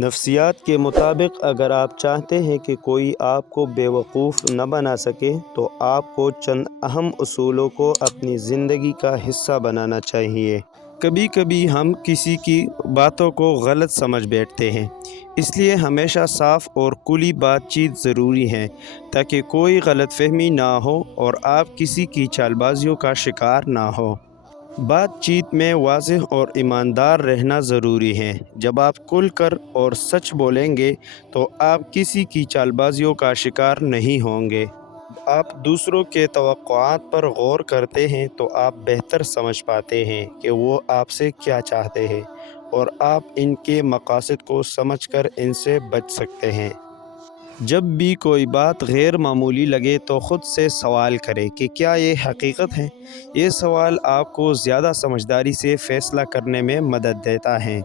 نفسیات کے مطابق اگر آپ چاہتے ہیں کہ کوئی آپ کو بیوقوف نہ بنا سکے تو آپ کو چند اہم اصولوں کو اپنی زندگی کا حصہ بنانا چاہیے۔ کبھی کبھی ہم کسی کی باتوں کو غلط سمجھ بیٹھتے ہیں، اس لیے ہمیشہ صاف اور کھلی بات چیت ضروری ہے تاکہ کوئی غلط فہمی نہ ہو اور آپ کسی کی چال بازیوں کا شکار نہ ہو۔ بات چیت میں واضح اور ایماندار رہنا ضروری ہے۔ جب آپ کھل کر اور سچ بولیں گے تو آپ کسی کی چال بازیوں کا شکار نہیں ہوں گے۔ جب آپ دوسروں کے توقعات پر غور کرتے ہیں تو آپ بہتر سمجھ پاتے ہیں کہ وہ آپ سے کیا چاہتے ہیں اور آپ ان کے مقاصد کو سمجھ کر ان سے بچ سکتے ہیں۔ جب بھی کوئی بات غیر معمولی لگے تو خود سے سوال کریں کہ کیا یہ حقیقت ہے؟ یہ سوال آپ کو زیادہ سمجھداری سے فیصلہ کرنے میں مدد دیتا ہے۔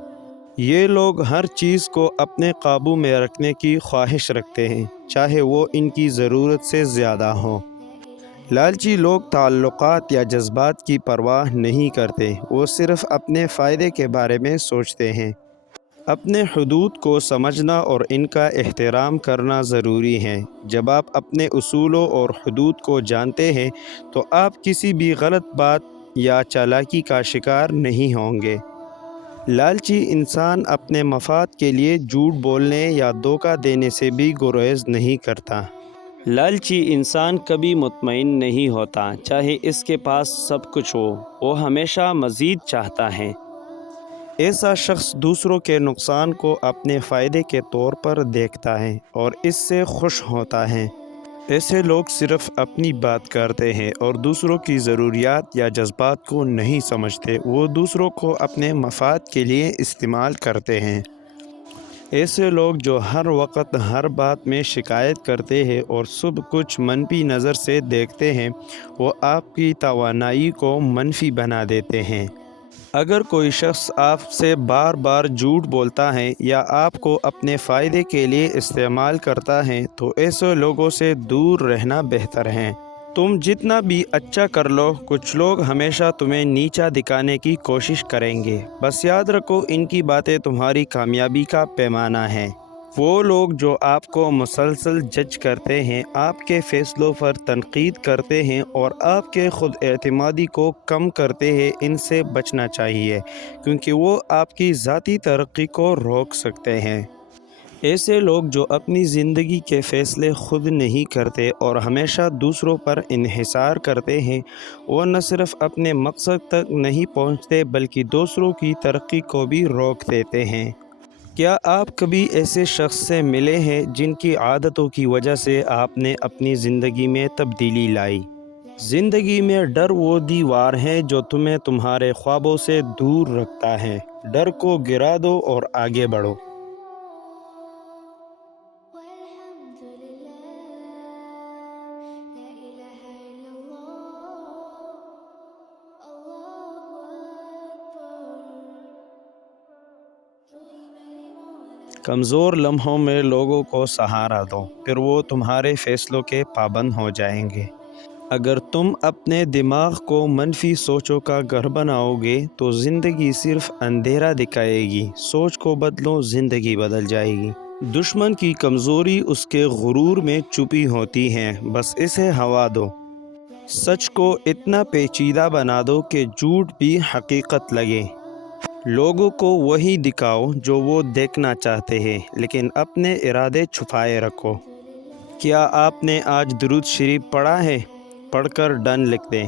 یہ لوگ ہر چیز کو اپنے قابو میں رکھنے کی خواہش رکھتے ہیں، چاہے وہ ان کی ضرورت سے زیادہ ہو۔ لالچی لوگ تعلقات یا جذبات کی پرواہ نہیں کرتے، وہ صرف اپنے فائدے کے بارے میں سوچتے ہیں۔ اپنے حدود کو سمجھنا اور ان کا احترام کرنا ضروری ہے۔ جب آپ اپنے اصولوں اور حدود کو جانتے ہیں تو آپ کسی بھی غلط بات یا چالاکی کا شکار نہیں ہوں گے۔ لالچی انسان اپنے مفاد کے لیے جھوٹ بولنے یا دھوکہ دینے سے بھی گریز نہیں کرتا۔ لالچی انسان کبھی مطمئن نہیں ہوتا، چاہے اس کے پاس سب کچھ ہو، وہ ہمیشہ مزید چاہتا ہے۔ ایسا شخص دوسروں کے نقصان کو اپنے فائدے کے طور پر دیکھتا ہے اور اس سے خوش ہوتا ہے۔ ایسے لوگ صرف اپنی بات کرتے ہیں اور دوسروں کی ضروریات یا جذبات کو نہیں سمجھتے، وہ دوسروں کو اپنے مفاد کے لیے استعمال کرتے ہیں۔ ایسے لوگ جو ہر وقت ہر بات میں شکایت کرتے ہیں اور سب کچھ منفی نظر سے دیکھتے ہیں، وہ آپ کی توانائی کو منفی بنا دیتے ہیں۔ اگر کوئی شخص آپ سے بار بار جھوٹ بولتا ہے یا آپ کو اپنے فائدے کے لیے استعمال کرتا ہے تو ایسے لوگوں سے دور رہنا بہتر ہے۔ تم جتنا بھی اچھا کر لو، کچھ لوگ ہمیشہ تمہیں نیچا دکھانے کی کوشش کریں گے۔ بس یاد رکھو، ان کی باتیں تمہاری کامیابی کا پیمانہ ہیں۔ وہ لوگ جو آپ کو مسلسل جج کرتے ہیں، آپ کے فیصلوں پر تنقید کرتے ہیں اور آپ کے خود اعتمادی کو کم کرتے ہیں، ان سے بچنا چاہیے کیونکہ وہ آپ کی ذاتی ترقی کو روک سکتے ہیں۔ ایسے لوگ جو اپنی زندگی کے فیصلے خود نہیں کرتے اور ہمیشہ دوسروں پر انحصار کرتے ہیں، وہ نہ صرف اپنے مقصد تک نہیں پہنچتے بلکہ دوسروں کی ترقی کو بھی روک دیتے ہیں۔ کیا آپ کبھی ایسے شخص سے ملے ہیں جن کی عادتوں کی وجہ سے آپ نے اپنی زندگی میں تبدیلی لائی؟ زندگی میں ڈر وہ دیوار ہے جو تمہیں تمہارے خوابوں سے دور رکھتا ہے۔ ڈر کو گرا دو اور آگے بڑھو۔ کمزور لمحوں میں لوگوں کو سہارا دو، پھر وہ تمہارے فیصلوں کے پابند ہو جائیں گے۔ اگر تم اپنے دماغ کو منفی سوچوں کا گھر بناؤ گے تو زندگی صرف اندھیرا دکھائے گی۔ سوچ کو بدلو، زندگی بدل جائے گی۔ دشمن کی کمزوری اس کے غرور میں چھپی ہوتی ہے، بس اسے ہوا دو۔ سچ کو اتنا پیچیدہ بنا دو کہ جھوٹ بھی حقیقت لگے۔ لوگوں کو وہی دکھاؤ جو وہ دیکھنا چاہتے ہیں، لیکن اپنے ارادے چھپائے رکھو۔ کیا آپ نے آج درود شریف پڑھا ہے؟ پڑھ کر ڈن لکھ دیں۔